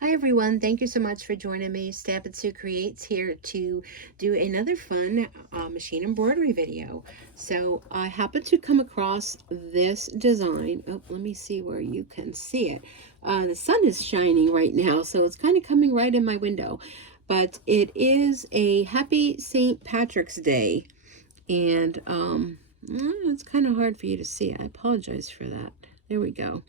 Hi everyone, thank you so much for joining me. Stampin' Sue Creates here to do another fun machine embroidery video. So I happened to come across this design. Oh, let me see where you can see it. The sun is shining right now, so it's kind of coming right in my window. But it is a happy St. Patrick's Day, and it's kind of hard for you to see. I apologize for that. There we go.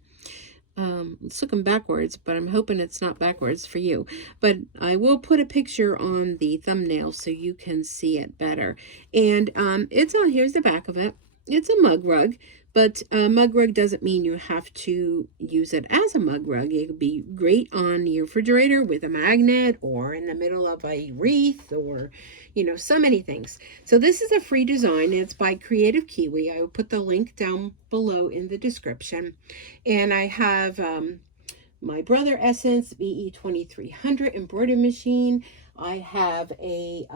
It's looking backwards, but I'm hoping it's not backwards for you. But I will put a picture on the thumbnail so you can see it better. And it's on, here's the back of it. It's a mug rug, but a mug rug doesn't mean you have to use it as a mug rug. It could be great on your refrigerator with a magnet or in the middle of a wreath or, so many things. So this is a free design. It's by Kreative Kiwi. I will put the link down below in the description. And I have my Brother Essence VE2300 embroidery machine. I have a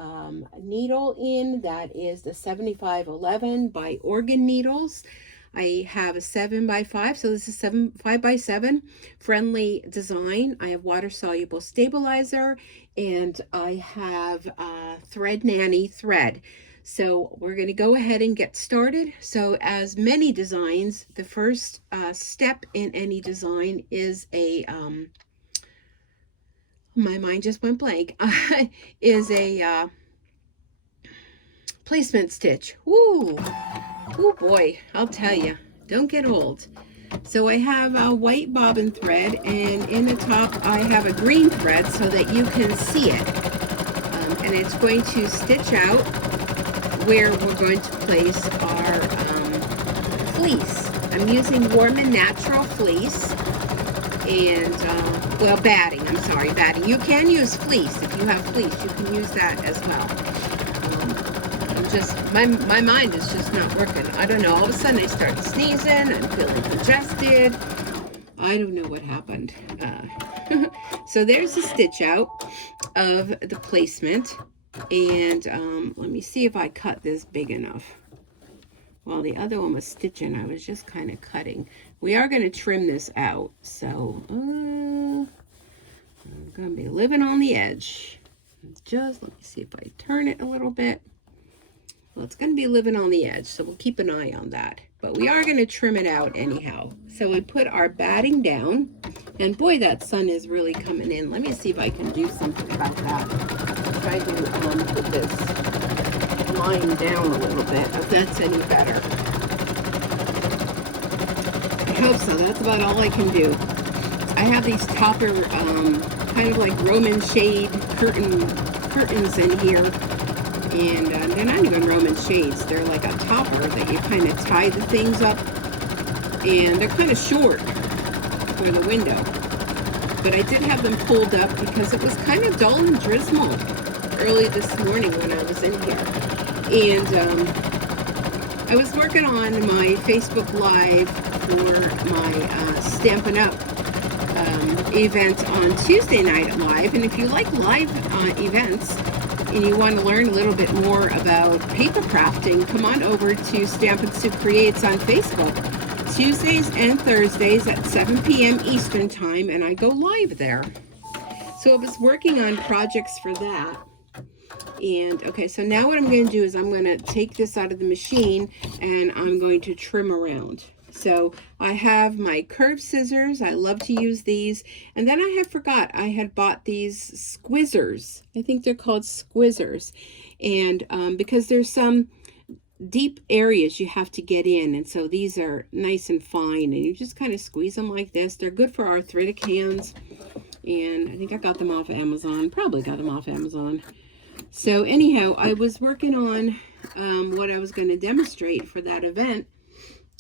needle in that is the 7511 by Organ Needles. I have a 7x5, so this is 5x7 friendly design. I have water soluble stabilizer, and I have Thread Nanny thread. So we're going to go ahead and get started. So as many designs, the first step in any design is a my mind just went blank, is a placement stitch. Woo! Oh boy, I'll tell you, don't get old. So I have a white bobbin thread, and in the top I have a green thread so that you can see it. And it's going to stitch out where we're going to place our fleece. I'm using warm and natural fleece, and well, batting. I'm sorry, batting. You can use fleece. If you have fleece, you can use that as well. I'm just, my mind is just not working. I don't know. All of a sudden I start sneezing. I'm feeling congested. I don't know what happened. So there's the stitch out of the placement. And let me see if I cut this big enough. Well, the other one was stitching. I was just kind of cutting. We are going to trim this out. So I'm going to be living on the edge. Just let me see if I turn it a little bit. Well, it's going to be living on the edge, so we'll keep an eye on that. But we are going to trim it out anyhow. So we put our batting down. And boy, that sun is really coming in. Let me see if I can do something about that. Try to put this line down a little bit, if that's any better. I hope so. That's about all I can do. I have these topper, kind of like Roman shade curtains in here. And they're not even Roman shades. They're like a topper that you kind of tie the things up. And they're kind of short for the window. But I did have them pulled up because it was kind of dull and drizzle early this morning when I was in here. And I was working on my Facebook Live for my Stampin' Up! Event on Tuesday night live. And if you like live events, and you want to learn a little bit more about paper crafting, come on over to Stampin' Sue Creates on Facebook, Tuesdays and Thursdays at 7 p.m. Eastern Time, and I go live there. So I was working on projects for that. And okay, so now what I'm going to do is I'm going to take this out of the machine, and I'm going to trim around. So I have my curved scissors. I love to use these. And then I forgot I had bought these squizzers. I think they're called squizzers. And because there's some deep areas you have to get in. And so these are nice and fine. And you just kind of squeeze them like this. They're good for arthritic hands. And I think I got them off of Amazon. Probably got them off Amazon. So anyhow, I was working on what I was going to demonstrate for that event.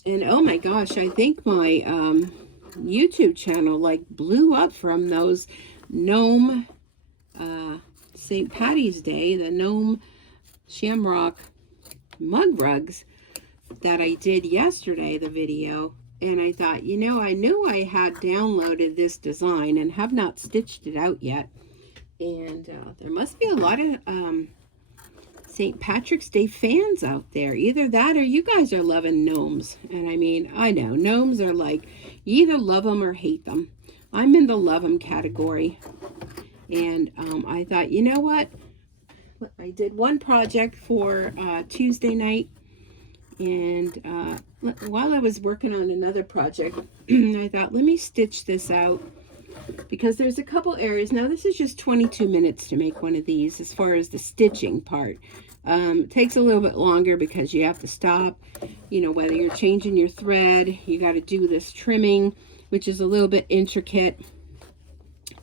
And oh my gosh, I think my YouTube channel like blew up from those gnome St. Patty's Day, the gnome shamrock mug rugs that I did yesterday, the video. And I thought, I knew I had downloaded this design and have not stitched it out yet. And there must be a lot of St. Patrick's Day fans out there. Either that or you guys are loving gnomes. And I mean, I know, gnomes are like, you either love them or hate them. I'm in the love 'em category. And I thought, you know what? I did one project for Tuesday night. And while I was working on another project, I thought, let me stitch this out. Because there's a couple areas. Now, this is just 22 minutes to make one of these as far as the stitching part. It takes a little bit longer because you have to stop, you know, whether you're changing your thread, you got to do this trimming, which is a little bit intricate.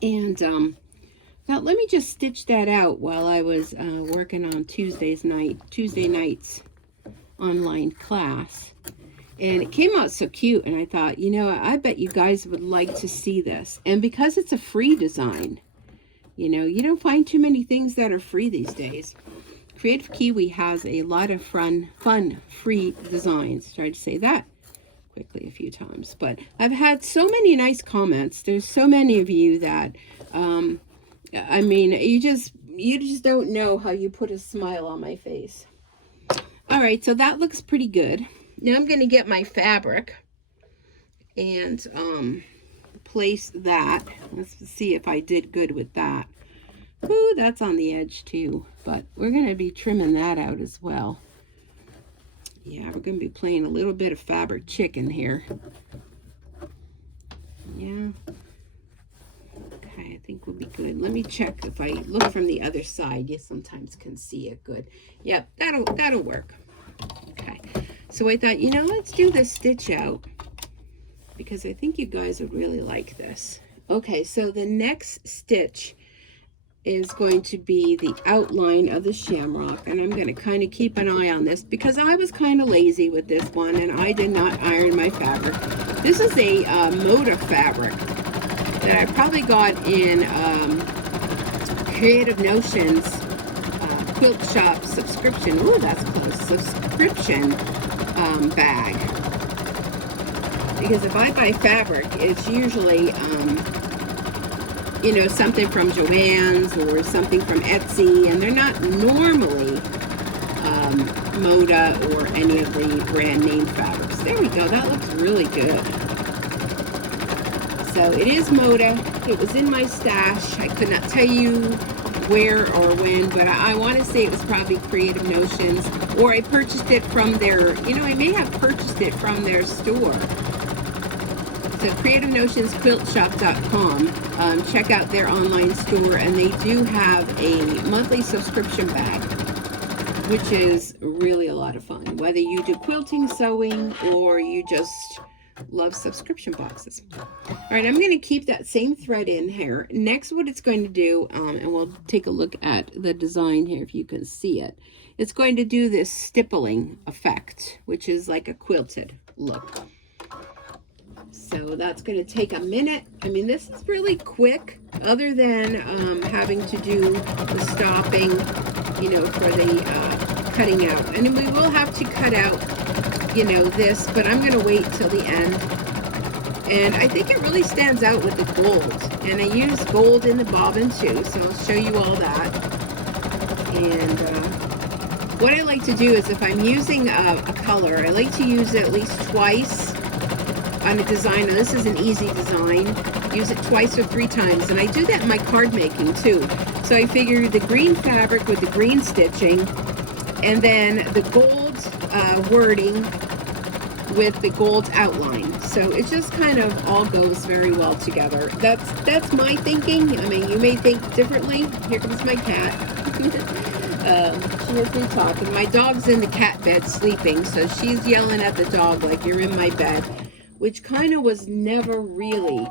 And now let me just stitch that out while I was working on Tuesday night's online class. And it came out so cute, and I thought, you know, I bet you guys would like to see this. And because it's a free design, you know, you don't find too many things that are free these days. Creative Kiwi has a lot of fun free designs. Tried to say that quickly a few times, but I've had so many nice comments. There's so many of you that, I mean, you just don't know how you put a smile on my face. All right, so that looks pretty good. Now I'm going to get my fabric and place that. Let's see if I did good with that. Ooh, that's on the edge too, but we're going to be trimming that out as well. Yeah, we're going to be playing a little bit of fabric chicken here. Yeah. Okay, I think we'll be good. Let me check if I look from the other side. You sometimes can see it good. Yep, that'll work. Okay. So I thought, you know, let's do this stitch out because I think you guys would really like this. Okay, so the next stitch is going to be the outline of the shamrock, and I'm going to kind of keep an eye on this because I was kind of lazy with this one and I did not iron my fabric. This is a Moda fabric that I probably got in Creative Notions Quilt Shop subscription. Oh, that's close. Subscription bag. Because if I buy fabric, it's usually, you know, something from Joann's or something from Etsy, and they're not normally Moda or any of the brand name fabrics. There we go. That looks really good. So it is Moda. It was in my stash. I could not tell you where or when, but I want to say it was probably Creative Notions, or I purchased it from their, you know, I may have purchased it from their store. So creativenotionsquiltshop.com. Check out their online store, and they do have a monthly subscription bag, which is really a lot of fun, whether you do quilting, sewing, or you just love subscription boxes. All right, I'm going to keep that same thread in here. Next, what it's going to do, and we'll take a look at the design here if you can see it. It's going to do this stippling effect, which is like a quilted look. So that's going to take a minute. I mean, this is really quick, other than having to do the stopping, you know, for the cutting out. And we will have to cut out, you know, this, but I'm going to wait till the end. And I think it really stands out with the gold. And I use gold in the bobbin too, so I'll show you all that. And what I like to do is if I'm using a color, I like to use it at least twice on a design. Now, this is an easy design. Use it twice or 3 times. And I do that in my card making too. So I figure the green fabric with the green stitching, and then the gold wording with the gold outline. So it just kind of all goes very well together. That's my thinking. I mean, you may think differently. Here comes my cat. She hears me talking. My dog's in the cat bed sleeping, so she's yelling at the dog like, "You're in my bed," which kind of was never really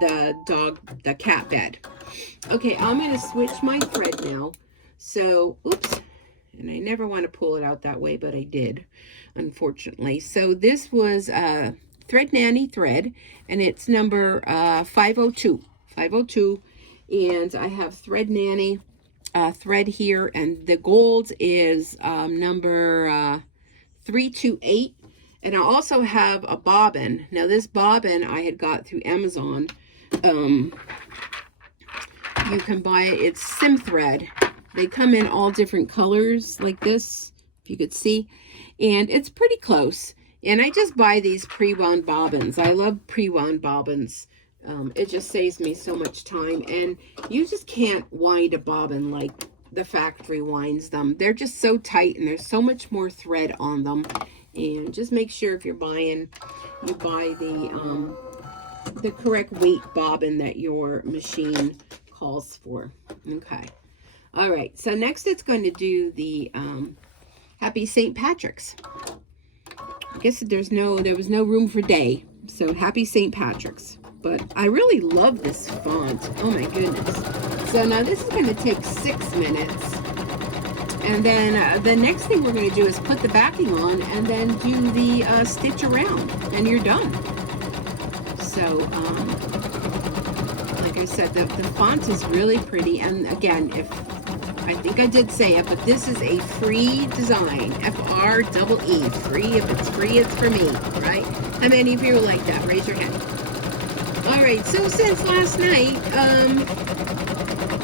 the cat bed. Okay, I'm going to switch my thread now. So, oops. And I never want to pull it out that way, but I did, unfortunately. So this was Thread Nanny thread, and it's number 502. 502. And I have Thread Nanny thread here, and the gold is number 328. And I also have a bobbin. Now this bobbin I had got through Amazon. You can buy it. It's Sim thread. They come in all different colors like this, if you could see. And it's pretty close. And I just buy these pre-wound bobbins. I love pre-wound bobbins. It just saves me so much time. And you just can't wind a bobbin like the factory winds them. They're just so tight and there's so much more thread on them. And just make sure if you're buying, you buy the correct weight bobbin that your machine calls for. Okay. All right. So next it's going to do the Happy St. Patrick's. I guess there was no room for day. So Happy St. Patrick's. But I really love this font. Oh my goodness. So now this is going to take 6 minutes. And then the next thing we're going to do is put the backing on and then do the stitch around. And you're done. So, like I said, the font is really pretty. And again, I think I did say it, but this is a free design. F-R-E-E. Free. If it's free, it's for me, right? How many of you are like that? Raise your hand. All right, so since last night,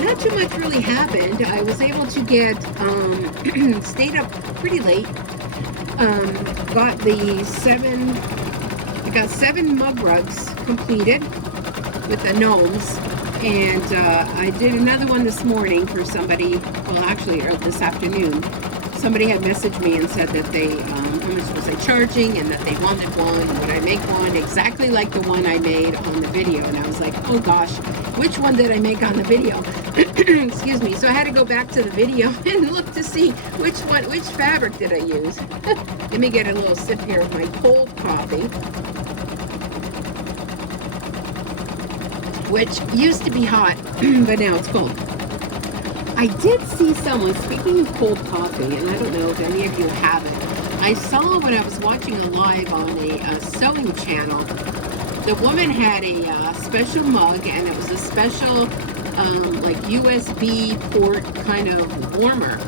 not too much really happened. I was able to get, stayed up pretty late. Got I got 7 mug rugs completed with the gnomes. And I did another one this morning for somebody, well actually this afternoon. Somebody had messaged me and said that they, how much was I charging, and that they wanted one, would I make one exactly like the one I made on the video. And I was like, oh gosh, which one did I make on the video? Excuse me. So I had to go back to the video and look to see which fabric did I use. Let me get a little sip here of my cold coffee, which used to be hot, but now it's cold. I did see someone, speaking of cold coffee, and I don't know if any of you have it, I saw when I was watching a live on a sewing channel, the woman had a special mug, and it was a special like USB port kind of warmer.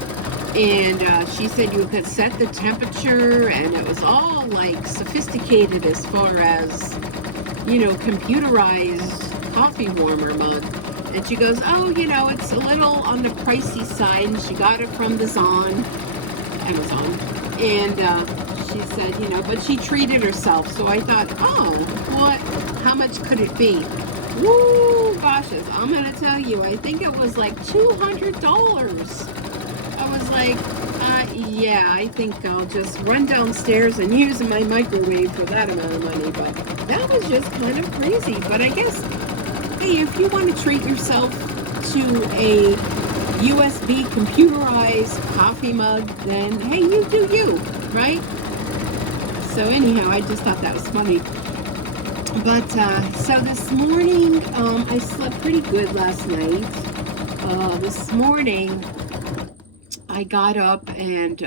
And she said you could set the temperature, and it was all like sophisticated as far as, you know, computerized coffee warmer mug. And she goes, oh, you know, it's a little on the pricey side. She got it from the Amazon. And she said, you know, but she treated herself. So I thought, oh, what? How much could it be? Woo, goshers, I'm going to tell you, I think it was like $200. I was like, yeah, I think I'll just run downstairs and use my microwave for that amount of money. But that was just kind of crazy. But I guess, hey, if you want to treat yourself to a USB computerized coffee mug, then hey, you do you, right? So anyhow, I just thought that was funny. But so this morning, I slept pretty good last night. This morning, I got up and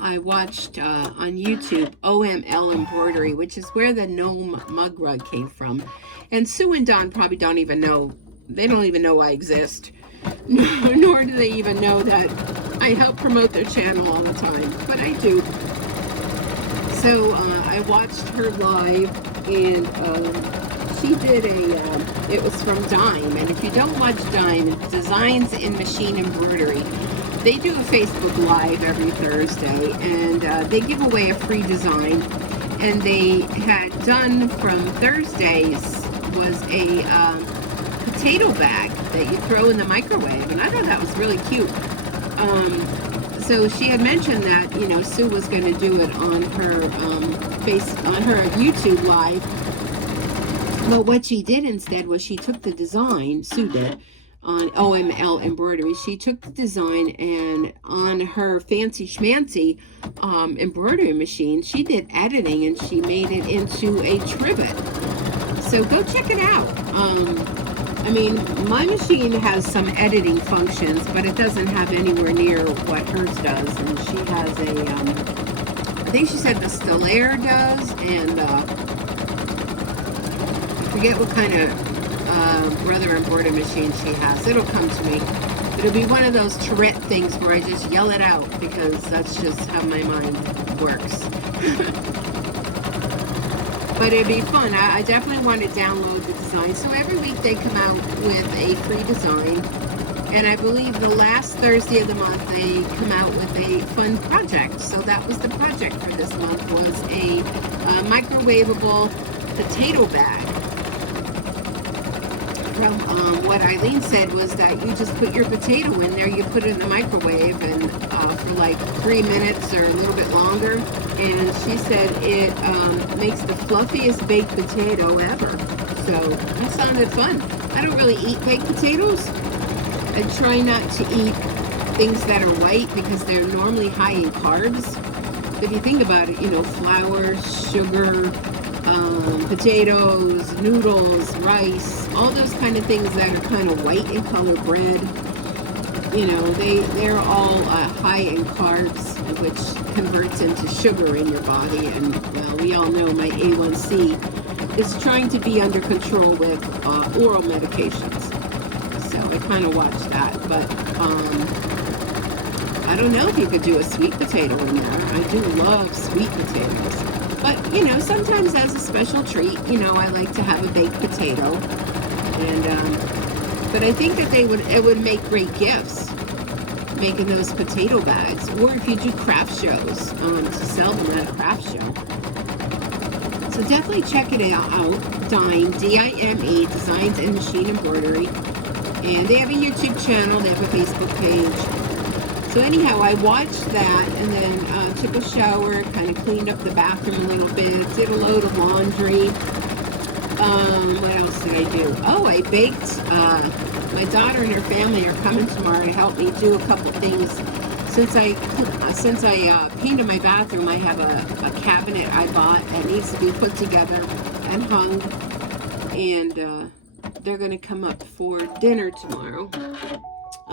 I watched on YouTube OML Embroidery, which is where the gnome mug rug came from. And Sue and Don probably don't even know, they don't even know I exist. Nor do they even know that I help promote their channel all the time. But I do. So I watched her live, and she did it was from Dime. And if you don't watch Dime, Designs in Machine Embroidery, they do a Facebook Live every Thursday, and they give away a free design. And they had done from Thursdays was a potato bag that you throw in the microwave, and I thought that was really cute. So she had mentioned that, you know, Sue was going to do it on her on her YouTube Live. But what she did instead was she took the design, Sue did, on OML Embroidery. She took the design, and on her fancy schmancy embroidery machine, she did editing, and she made it into a trivet. So go check it out. I mean, my machine has some editing functions, but it doesn't have anywhere near what hers does. And she has a, I think she said the Stellaire does, and I forget what kind of brother embroidery machine she has. It'll come to me. It'll be one of those Tourette things where I just yell it out, because that's just how my mind works. But it'd be fun. I definitely want to download the design. So every week they come out with a free design. And I believe the last Thursday of the month they come out with a fun project. So that was the project for this month, was a microwavable potato bag. From what Eileen said was that you just put your potato in there, you put it in the microwave, and for like 3 minutes or a little bit longer. And she said it makes the fluffiest baked potato ever. So that sounded fun. I don't really eat baked potatoes. I try not to eat things that are white because they're normally high in carbs. If you think about it, you know, flour, sugar, potatoes, noodles, rice, all those kind of things that are kind of white in color, bread, you know, they're all high in carbs, which converts into sugar in your body. And well, we all know my A1C is trying to be under control with oral medications. So I kind of watch that, but I don't know if you could do a sweet potato in there. I do love sweet potatoes. But, you know, sometimes as a special treat, you know, I like to have a baked potato. And, but I think that it would make great gifts, making those potato bags. Or if you do craft shows, to sell them at a craft show. So definitely check it out. Dime, D-I-M-E, Designs and Machine Embroidery. And they have a YouTube channel, they have a Facebook page. So anyhow, I watched that and then took a shower, kind of cleaned up the bathroom a little bit, did a load of laundry. What else did I do? Oh, I baked. My daughter and her family are coming tomorrow to help me do a couple things. Since I painted my bathroom, I have a cabinet I bought that needs to be put together and hung. And they're going to come up for dinner tomorrow.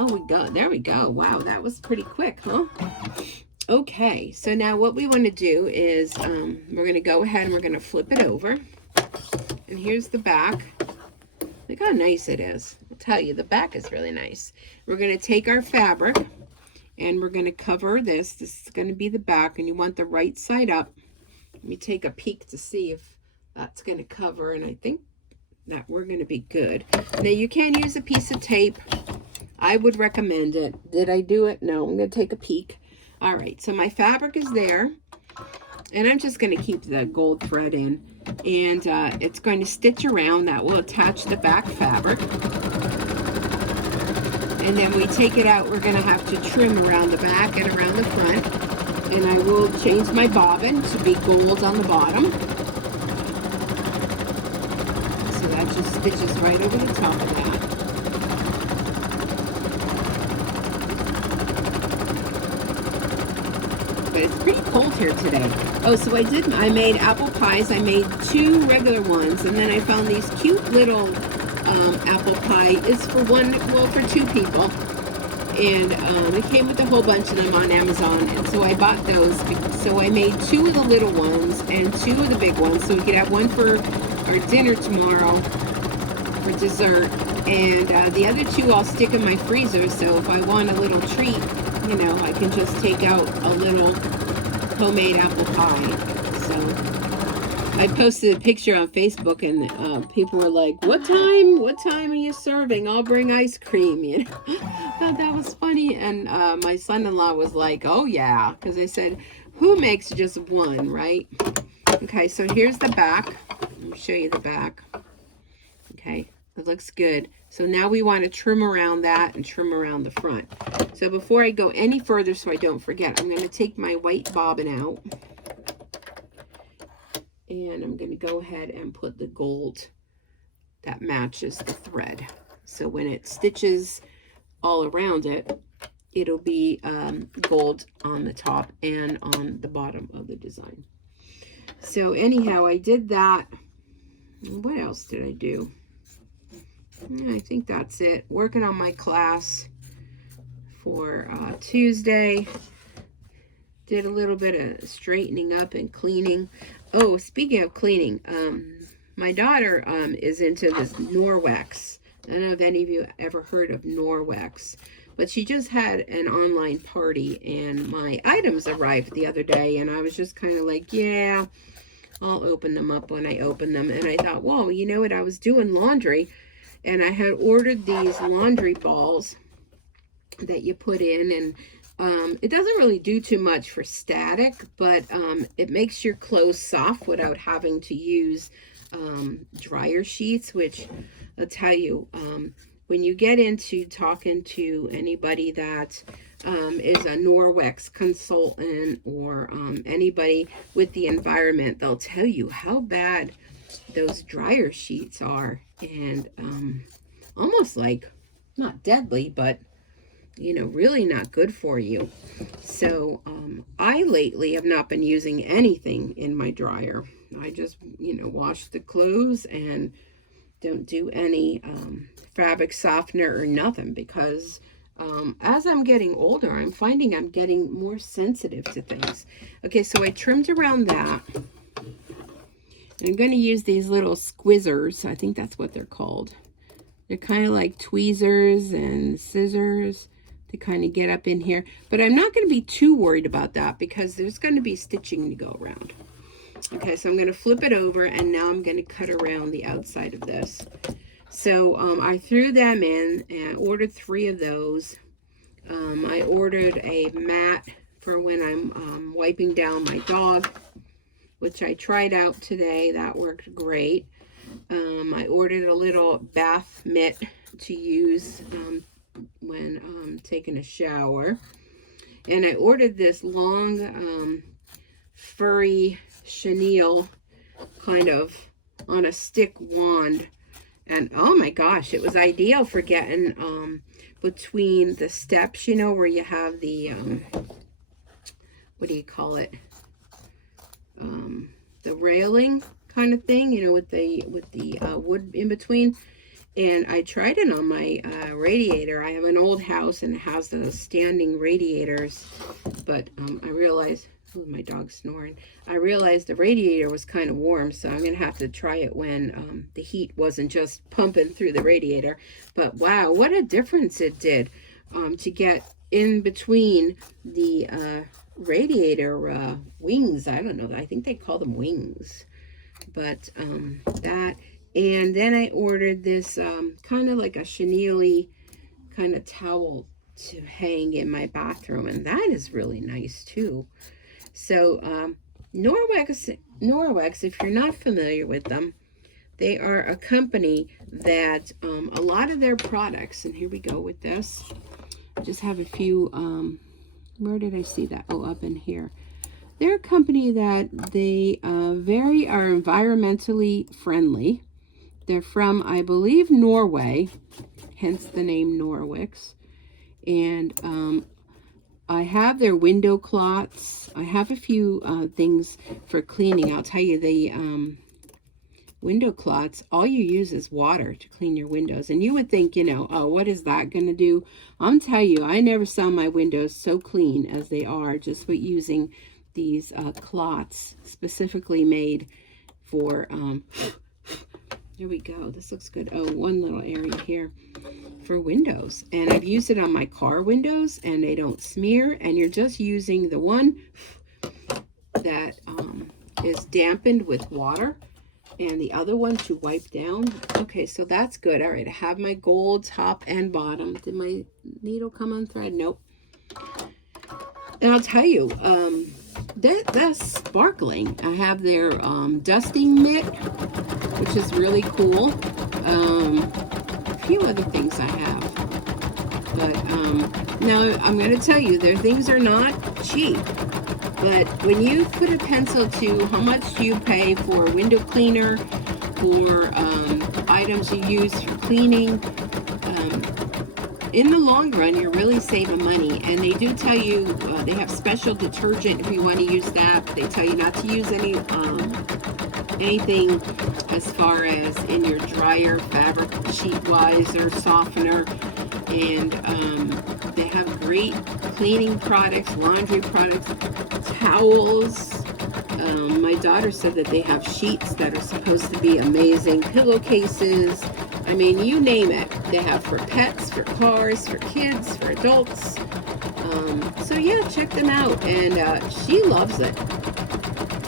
Oh, there we go. Wow, that was pretty quick, huh? Okay, so now what we want to do is we're going to go ahead and we're going to flip it over. And here's the back. Look how nice it is. I'll tell you, the back is really nice. We're going to take our fabric and we're going to cover this. This is going to be the back, and you want the right side up. Let me take a peek to see if that's going to cover, and I think that we're going to be good. Now, you can use a piece of tape. I would recommend it. Did I do it? No, I'm going to take a peek. All right, so my fabric is there, and I'm just going to keep the gold thread in, and it's going to stitch around. That will attach the back fabric, and then we take it out. We're going to have to trim around the back and around the front, and I will change my bobbin to be gold on the bottom. So that just stitches right over the top of that. It's pretty cold here today. Oh, so I made apple pies. I made 2 regular ones, and then I found these cute little apple pie. It's for 2 people, and it came with a whole bunch of them on Amazon, and so I bought those. So I made 2 of the little ones and 2 of the big ones, so we could have one for our dinner tomorrow for dessert, and the other 2 I'll stick in my freezer, so if I want a little treat, you know, I can just take out a little homemade apple pie. So I posted a picture on Facebook, and people were like, what time are you serving? I'll bring ice cream, you know. I thought that was funny. And my son-in-law was like, oh yeah, because I said, who makes just one, right? Okay, so here's the back. Let me show you the back. Okay, it looks good. So now we want to trim around that and trim around the front. So before I go any further, so I don't forget, I'm going to take my white bobbin out. And I'm going to go ahead and put the gold that matches the thread. So when it stitches all around it, it'll be gold on the top and on the bottom of the design. So anyhow, I did that. What else did I do? I think that's it. Working on my class for Tuesday. Did a little bit of straightening up and cleaning. Oh, speaking of cleaning, my daughter is into this Norwex. I don't know if any of you ever heard of Norwex, but she just had an online party, and my items arrived the other day, and I was just kind of like, yeah, I'll open them up when I open them. And I thought, well, you know what? I was doing laundry, and I had ordered these laundry balls, that you put in, and it doesn't really do too much for static, but it makes your clothes soft without having to use dryer sheets, which I'll tell you, when you get into talking to anybody that is a Norwex consultant, or anybody with the environment, they'll tell you how bad those dryer sheets are, and almost like not deadly, but you know, really not good for you. So I lately have not been using anything in my dryer. I just, you know, wash the clothes and don't do any fabric softener or nothing, because as I'm getting older, I'm finding I'm getting more sensitive to things. Okay, so I trimmed around that. I'm going to use these little squizzers. I think that's what they're called. They're kind of like tweezers and scissors to kind of get up in here. But I'm not going to be too worried about that, because there's going to be stitching to go around. Okay, so I'm going to flip it over, and now I'm going to cut around the outside of this. So I threw them in and ordered 3 of those. I ordered a mat for when I'm wiping down my dog, which I tried out today. That worked great. I ordered a little bath mitt to use when taking a shower. And I ordered this long furry chenille kind of on a stick wand. And oh my gosh, it was ideal for getting between the steps, you know, where you have the, what do you call it? The railing kind of thing, you know, with the wood in between. And I tried it on my radiator. I have an old house and it has those standing radiators, but I realized, oh, my dog's snoring. I realized the radiator was kind of warm, so I'm gonna have to try it when the heat wasn't just pumping through the radiator. But wow, what a difference it did to get in between the radiator wings. I don't know, I think they call them wings. But that, and then I ordered this kind of like a chenille kind of towel to hang in my bathroom, and that is really nice too. So Norwex, if you're not familiar with them, they are a company that a lot of their products, and here we go with this. I just have a few, where did I see that? Oh, up in here. They're a company that they are environmentally friendly. They're from, I believe, Norway, hence the name Norwex. And I have their window cloths. I have a few things for cleaning. I'll tell you, the window cloths, all you use is water to clean your windows. And you would think, you know, oh, what is that going to do? I'm telling you, I never saw my windows so clean as they are just with using these cloths specifically made for, here we go. This looks good. Oh, one little area here for windows. And I've used it on my car windows and they don't smear. And you're just using the one that is dampened with water and the other one to wipe down. Okay, so that's good. All right, I have my gold top and bottom. Did my needle come on thread? Nope. And I'll tell you, that's sparkling. I have their dusting mitt, which is really cool. A few other things I have. But now I'm going to tell you, their things are not cheap. But when you put a pencil to how much do you pay for a window cleaner, for items you use for cleaning, in the long run, you're really saving money. And they do tell you, they have special detergent if you want to use that. They tell you not to use any anything as far as in your dryer, fabric sheet-wise or softener. And they have great cleaning products, laundry products, towels. My daughter said that they have sheets that are supposed to be amazing, pillowcases. I mean, you name it. They have for pets, for cars, for kids, for adults. So yeah, check them out. And she loves it.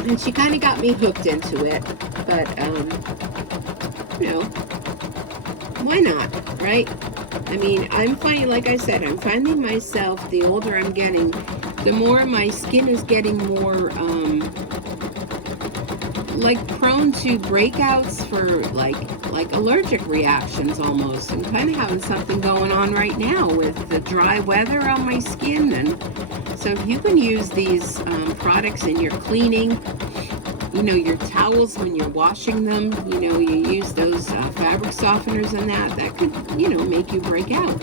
And she kind of got me hooked into it. But, you know, why not, right? I mean, I'm finding, like I said, I'm finding myself, the older I'm getting, the more my skin is getting more, like prone to breakouts for like allergic reactions almost. I'm kind of having something going on right now with the dry weather on my skin. And so if you can use these products in your cleaning, you know, your towels when you're washing them, you know, you use those fabric softeners and that could, you know, make you break out.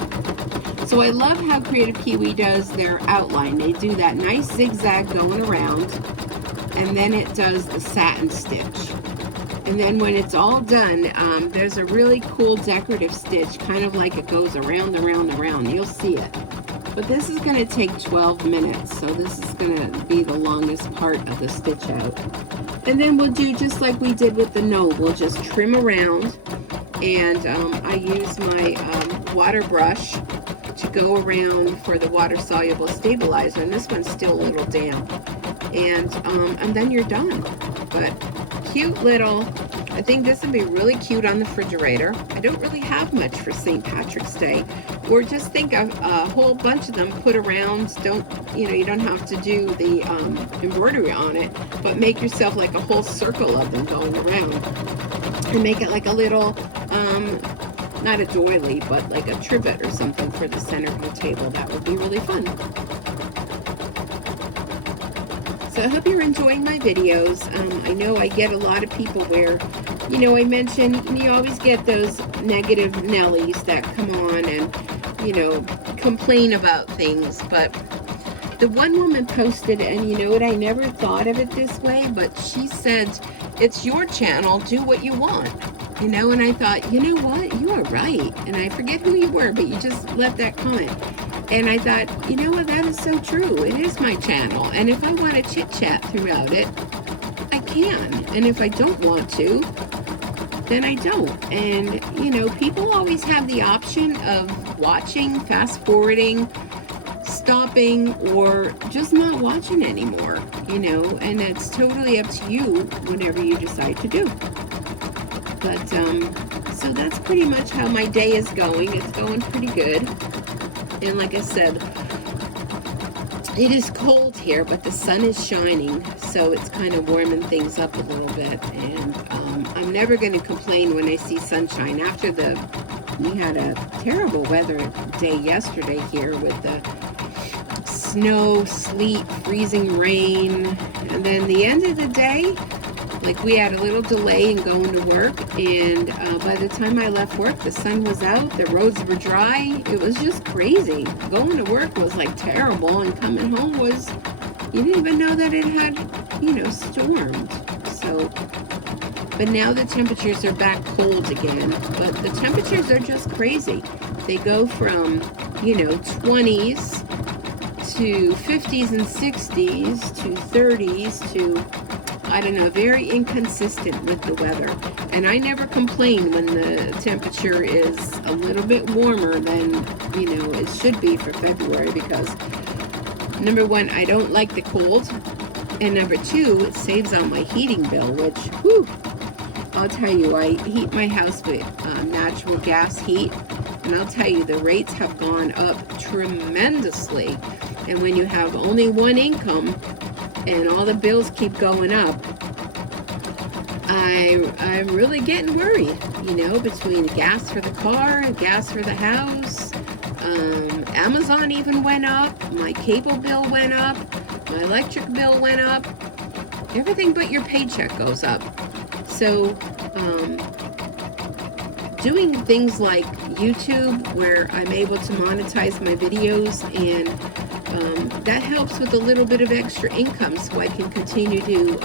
So I love how Kreative Kiwi does their outline. They do that nice zigzag going around, and then it does the satin stitch. And then when it's all done, there's a really cool decorative stitch, kind of like it goes around, around, around. You'll see it. But this is going to take 12 minutes, so this is going to be the longest part of the stitch out. And then we'll do just like we did with the node. We'll just trim around, and I use my water brush to go around for the water-soluble stabilizer, and this one's still a little damp. And then you're done. But cute little, I think this would be really cute on the refrigerator. I don't really have much for St. Patrick's Day, or just think of a whole bunch of them put around. Don't, you know, you don't have to do the embroidery on it, but make yourself like a whole circle of them going around, and make it like a little, not a doily, but like a trivet or something for the center of the table. That would be really fun. So I hope you're enjoying my videos. I know I get a lot of people where, you know, I mentioned, you always get those negative Nellies that come on and, you know, complain about things. But the one woman posted, and you know what, I never thought of it this way, but she said, it's your channel, do what you want. You know, and I thought, you know what, you are right. And I forget who you were, but you just left that comment. And I thought, you know what, that is so true. It is my channel. And if I want to chit-chat throughout it, I can. And if I don't want to, then I don't. And, you know, people always have the option of watching, fast-forwarding, stopping, or just not watching anymore, you know. And it's totally up to you whenever you decide to do. But, so that's pretty much how my day is going. It's going pretty good. And like I said, it is cold here, but the sun is shining, so it's kind of warming things up a little bit. And I'm never going to complain when I see sunshine. After we had a terrible weather day yesterday here with the snow, sleet, freezing rain. And then the end of the day, like we had a little delay in going to work, and by the time I left work, the sun was out, the roads were dry. It was just crazy. Going to work was like terrible, and coming home was, you didn't even know that it had, you know, stormed. So, but now the temperatures are back cold again, but the temperatures are just crazy. They go from, you know, 20s to 50s and 60s to 30s to, I don't know, very inconsistent with the weather. And I never complain when the temperature is a little bit warmer than, you know, it should be for February, because number one, I don't like the cold, and number two, it saves on my heating bill, which, whew, I'll tell you, I heat my house with natural gas heat, and I'll tell you, the rates have gone up tremendously. And when you have only one income and all the bills keep going up, I'm really getting worried, you know, between gas for the car and gas for the house. Amazon even went up, my cable bill went up, my electric bill went up. Everything but your paycheck goes up. So, doing things like YouTube, where I'm able to monetize my videos, and that helps with a little bit of extra income, so I can continue to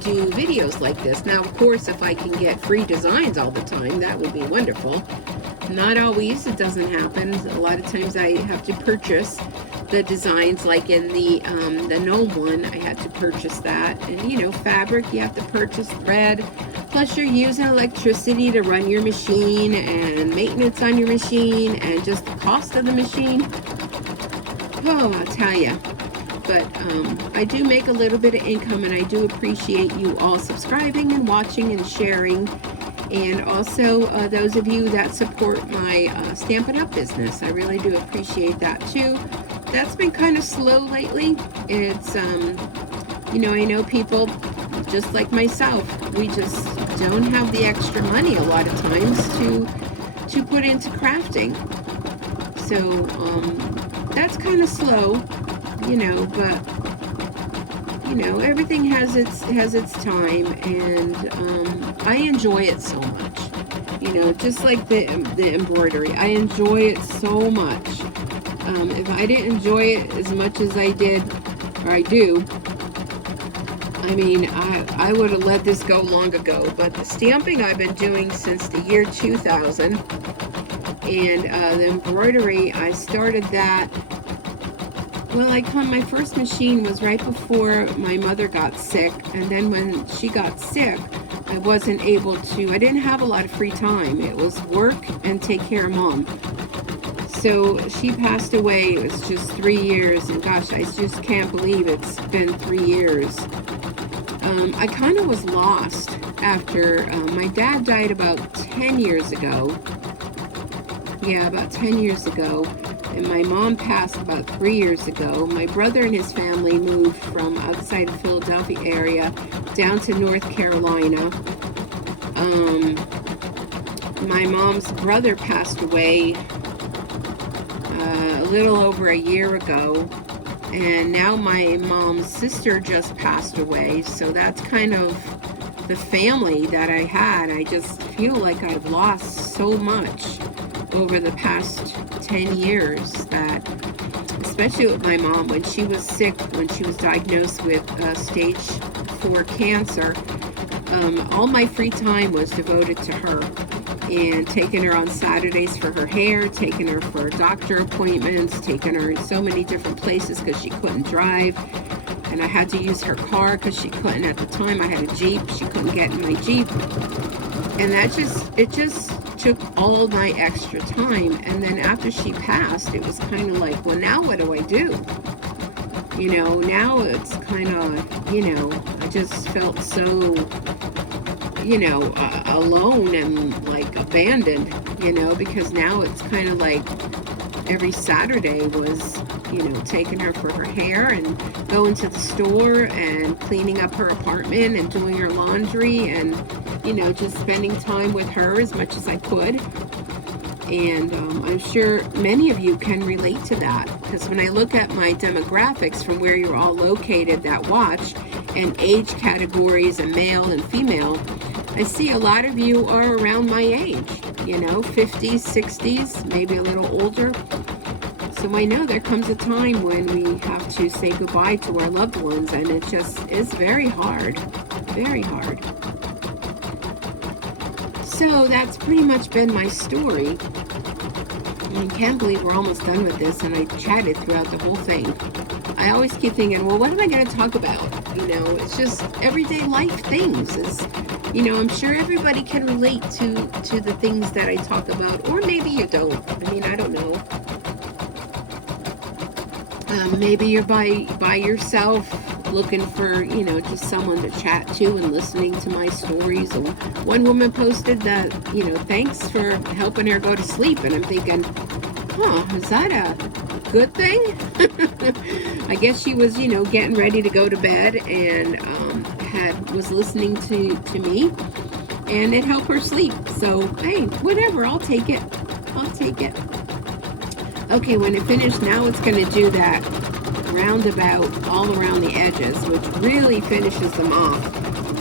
do videos like this. Now, of course, if I can get free designs all the time, that would be wonderful. Not always, it doesn't happen. A lot of times I have to purchase the designs, like in the gnome one, I had to purchase that. And, you know, fabric, you have to purchase thread. Plus, you're using electricity to run your machine, and maintenance on your machine, and just the cost of the machine. Oh, I'll tell you. But I do make a little bit of income, and I do appreciate you all subscribing and watching and sharing. And also those of you that support my Stampin' Up! Business. I really do appreciate that too. That's been kind of slow lately. It's, you know, I know people just like myself, we just don't have the extra money a lot of times to put into crafting. So that's kind of slow, you know, but you know, everything has its time, and I enjoy it so much. You know, just like the embroidery, I enjoy it so much. If I didn't enjoy it as much as I did, or I do, I mean, I would have let this go long ago. But the stamping I've been doing since the year 2000, and the embroidery, I started that. Well, my first machine was right before my mother got sick, and then when she got sick, I wasn't able to, I didn't have a lot of free time. It was work and take care of Mom. So she passed away. It was just 3 years, and gosh, I just can't believe it's been 3 years. I kind of was lost after my dad died about 10 years ago. Yeah, about 10 years ago. And my mom passed about 3 years ago. My brother and his family moved from outside of Philadelphia area down to North Carolina. My mom's brother passed away a little over a year ago. And now my mom's sister just passed away. So that's kind of the family that I had. I just feel like I've lost so much over the past 10 years, that especially with my mom, when she was sick, when she was diagnosed with stage 4 cancer, all my free time was devoted to her, and taking her on Saturdays for her hair, taking her for doctor appointments, taking her in so many different places because she couldn't drive, and I had to use her car because she couldn't at the time. I had a Jeep, she couldn't get in my Jeep, and it just took all my extra time. And then after she passed, it was kind of like, well, now what do I do? You know, now it's kind of, you know, I just felt so, you know, alone and like abandoned, you know, because now it's kind of like every Saturday was, you know, taking her for her hair and going to the store and cleaning up her apartment and doing her laundry, and you know, just spending time with her as much as I could. And I'm sure many of you can relate to that, because when I look at my demographics from where you're all located that watch, and age categories and male and female, I see a lot of you are around my age, you know, 50s, 60s, maybe a little older. So I know there comes a time when we have to say goodbye to our loved ones, and it just is very hard, very hard. So that's pretty much been my story. I can't believe we're almost done with this, and I chatted throughout the whole thing. I always keep thinking, well, what am I going to talk about? You know, it's just everyday life things. You know, I'm sure everybody can relate to the things that I talk about, or maybe you don't. I mean, I don't know. Maybe you're by yourself, looking for, you know, just someone to chat to and listening to my stories. And one woman posted that, you know, thanks for helping her go to sleep. And I'm thinking, is that a good thing? I guess she was, you know, getting ready to go to bed, and was listening to me, and it helped her sleep. So, hey, whatever, I'll take it. I'll take it. Okay, when it finished, now it's going to do that roundabout all around the edges, which really finishes them off.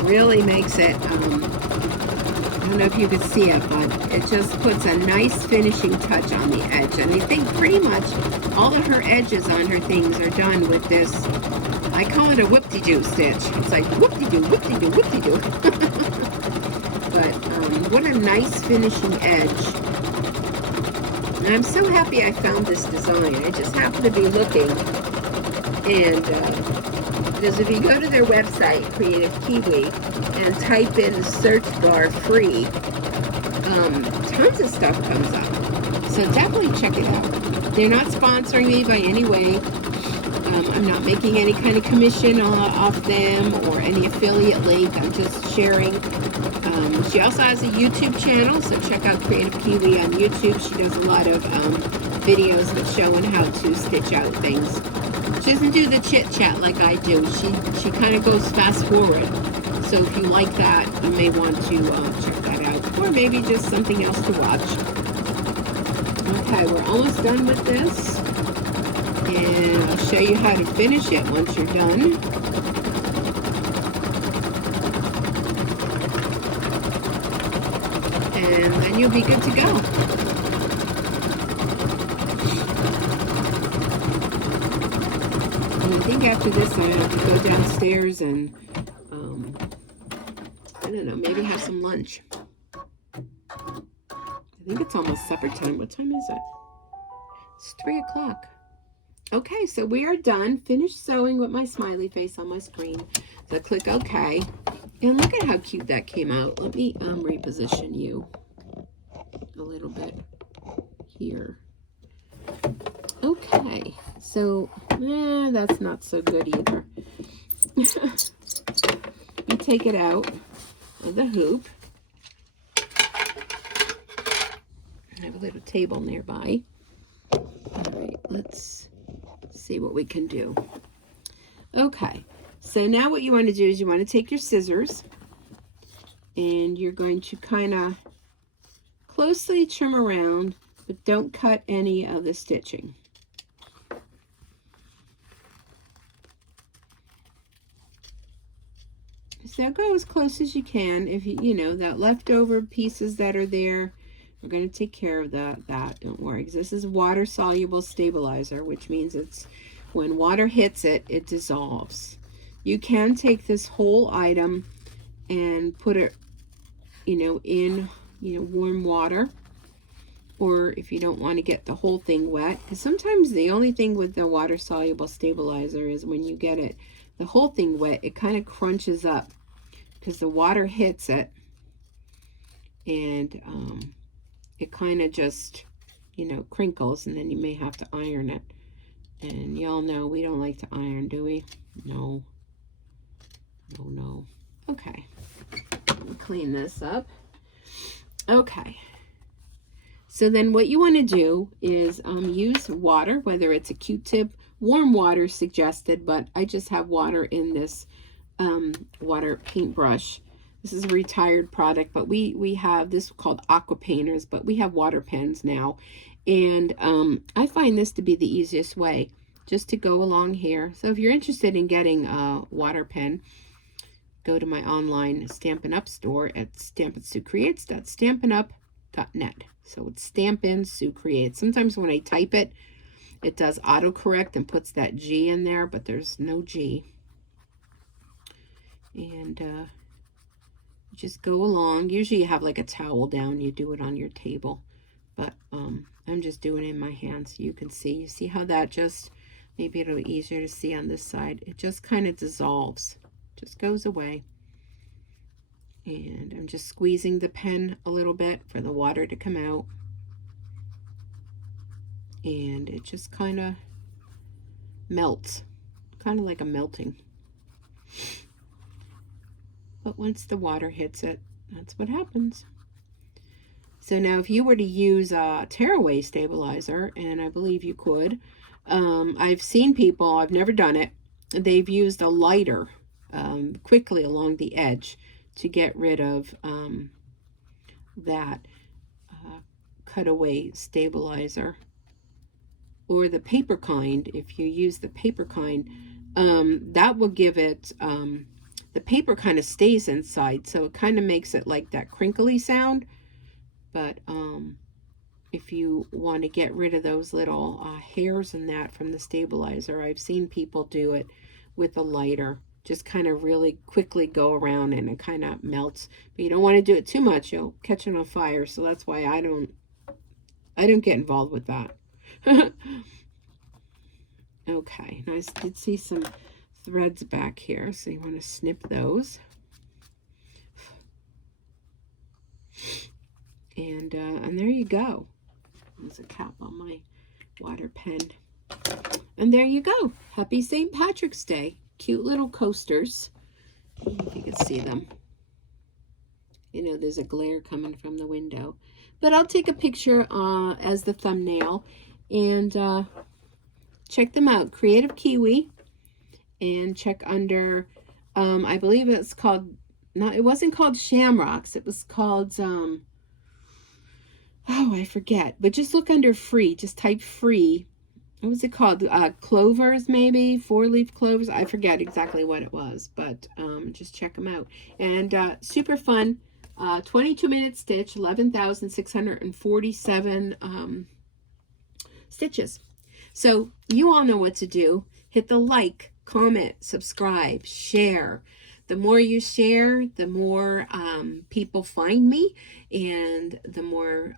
Really makes it, I don't know if you can see it, but it just puts a nice finishing touch on the edge. And I think pretty much all of her edges on her things are done with this. I call it a whoop-de-doo stitch. It's like whoop-de-doo, whoop-de-doo, whoop-de-doo. But what a nice finishing edge. And I'm so happy I found this design. I just happened to be looking, and because if you go to their website, Kreative Kiwi, and type in the search bar free, tons of stuff comes up. So definitely check it out. They're not sponsoring me by any way. I'm not making any kind of commission off them or any affiliate link. I'm just sharing. She also has a YouTube channel, so check out Kreative Kiwi on YouTube. She does a lot of videos that showing how to stitch out things. She doesn't do the chit chat like I do. She kind of goes fast forward. So if you like that, you may want to check that out, or maybe just something else to watch. Okay, we're almost done with this, and I'll show you how to finish it once you're done. And then you'll be good to go. And I think after this I have to go downstairs and I don't know, maybe have some lunch. I think it's almost supper time. What time is it? It's 3 o'clock. Okay, so we are done. Finished sewing with my smiley face on my screen. So click OK. And look at how cute that came out. Let me reposition you a little bit here. Okay, so that's not so good either. You take it out of the hoop. I have a little table nearby. All right, let's see what we can do. Okay, so now what you want to do is you want to take your scissors and you're going to kind of closely trim around, but don't cut any of the stitching. So go as close as you can. If you know that leftover pieces that are there, we're going to take care of that. Don't worry, because this is water soluble stabilizer, which means it's when water hits it, it dissolves. You can take this whole item and put it, in warm water, or if you don't want to get the whole thing wet, because sometimes the only thing with the water soluble stabilizer is when you get it the whole thing wet, it kind of crunches up because the water hits it, and it kind of just crinkles, and then you may have to iron it. And y'all know we don't like to iron, do we? No. Okay, let me clean this up. Okay, so then what you want to do is use water, whether it's a Q-tip. Warm water suggested, but I just have water in this water paintbrush. This is a retired product, but we have this called aqua painters, but we have water pens now. And I find this to be the easiest way, just to go along here. So if you're interested in getting a water pen, go to my online Stampin' Up store at stampinsucreates.stampinup.net. So it's Stampin' Sue Creates. Sometimes when I type it, it does autocorrect and puts that G in there, but there's no G. And just go along. Usually you have like a towel down, you do it on your table, but I'm just doing it in my hand so you can see. You see how that just, maybe it'll be easier to see on this side, it just kind of dissolves, just goes away. And I'm just squeezing the pen a little bit for the water to come out, and it just kind of melts, kind of like a melting. But once the water hits it, that's what happens. So now if you were to use a tearaway stabilizer, and I believe you could, I've seen people, I've never done it, they've used a lighter quickly along the edge to get rid of that cutaway stabilizer. Or the paper kind, if you use the paper kind, that will give it, the paper kind of stays inside, so it kind of makes it like that crinkly sound. But if you want to get rid of those little hairs and that from the stabilizer, I've seen people do it with a lighter. Just kind of really quickly go around and it kind of melts. But you don't want to do it too much, you'll catch it on fire. So that's why I don't get involved with that. Okay, and I did see some threads back here, so you want to snip those. And there you go. There's a cap on my water pen. And there you go. Happy St. Patrick's Day. Cute little coasters. I don't know if you can see them. You know, there's a glare coming from the window. But I'll take a picture as the thumbnail. And check them out. Kreative Kiwi. And check under, I believe it's called, no, it wasn't called Shamrocks. It was called, oh, I forget. But just look under free. Just type free. What was it called? Clovers, maybe? 4-leaf clovers? I forget exactly what it was. But just check them out. And super fun. 22-minute stitch. 11,647 stitches. So you all know what to do. Hit the like, comment, subscribe, share. The more you share, the more people find me, and the more,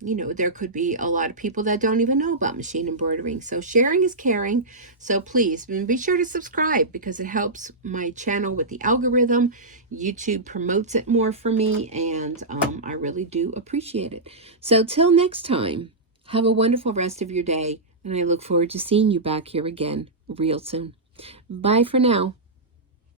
you know, there could be a lot of people that don't even know about machine embroidering. So sharing is caring. So please be sure to subscribe, because it helps my channel with the algorithm. YouTube promotes it more for me, and I really do appreciate it. So till next time, have a wonderful rest of your day, and I look forward to seeing you back here again real soon. Bye for now.